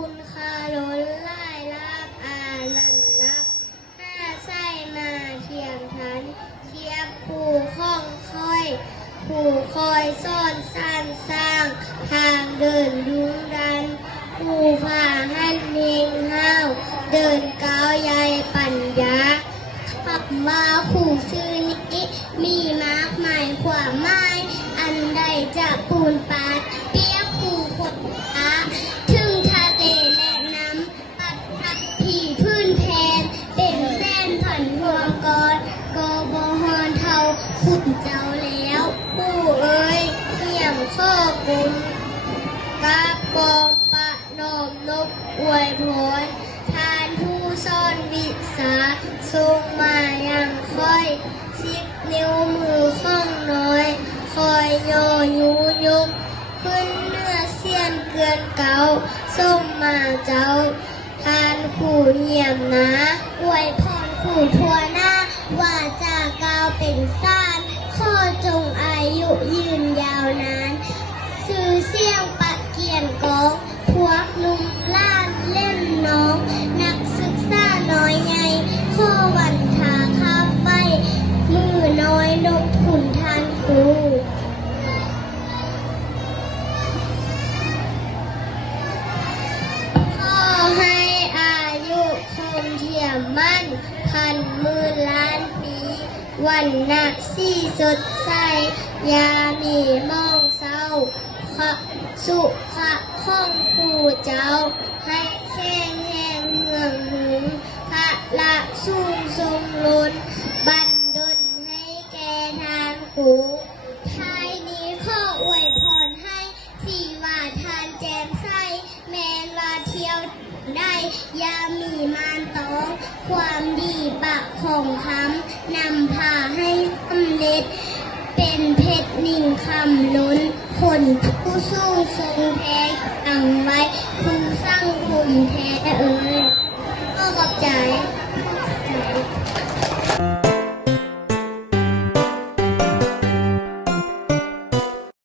คุณคาล้นไล่ลาบอานันนักห้าไส้มาเทียมทันเทียบผู้ข้องค่อยผู้คอยซ่อนซ่านสร้างทางเดินยุงดันผู้ผ่าหันเฮงห้าวเดินก้าวใหญ่ปัญญาขับมาขู่ชื่อนี้มีมากมายความหมายอันใดจะปูนปาดเปียกผู้คนอาถึงทะเลและน้ำปัดนักที่พื้นแทนเป็นแสนผันพวงกอดกบฮอนเทาขุดเจ้าแล้วผู้เอ๋ยเหี่ยมข้อกลมกาบกองปะนอมนบอวยพรทานผู้ซ่อนวิสาทรงมาอย่างค่อยสิบนิ้วมือข้องน้อยคอยโยยุยุกขึ้นเนื้อเสียนเกลือนเก่าส่งมาเจ้าทานผู้เยี่ยมนะอวยพรผู้ทั่วหน้าว่าจะก้าวเป็นซ่านข้อจงอายุยืนยาวนานสื่อเสียงปะเกียนกองพวกหนุ่มล้านเล่นน้องนักศึกษาน้อยใหญ่ข้อวันทาข้าไปมือน้อยนกขุนทานครูขอให้อายุคงเทียมมั่นพันหมื่นล้านปีวันนักสี่สดใสยามีมองเศร้าขะสุขะข้องผู้เจ้าให้แข้งแห้งเมืองหึงพระละสูงทรงล้นบันดลให้แก่ทานกูท้ายนี้ข้ออวยพรให้ที่ว่าทานแจมใสแมนว่าเที่ยวได้ยามีมานตองความดีปะของคำนำพาให้สำเร็จเป็นเพชรนิ่งคำล้นคนผู้สู้ทรงแท้ตั้งไว้ผู้สร้างคุณแท้เอ่ยก็ขอบใจ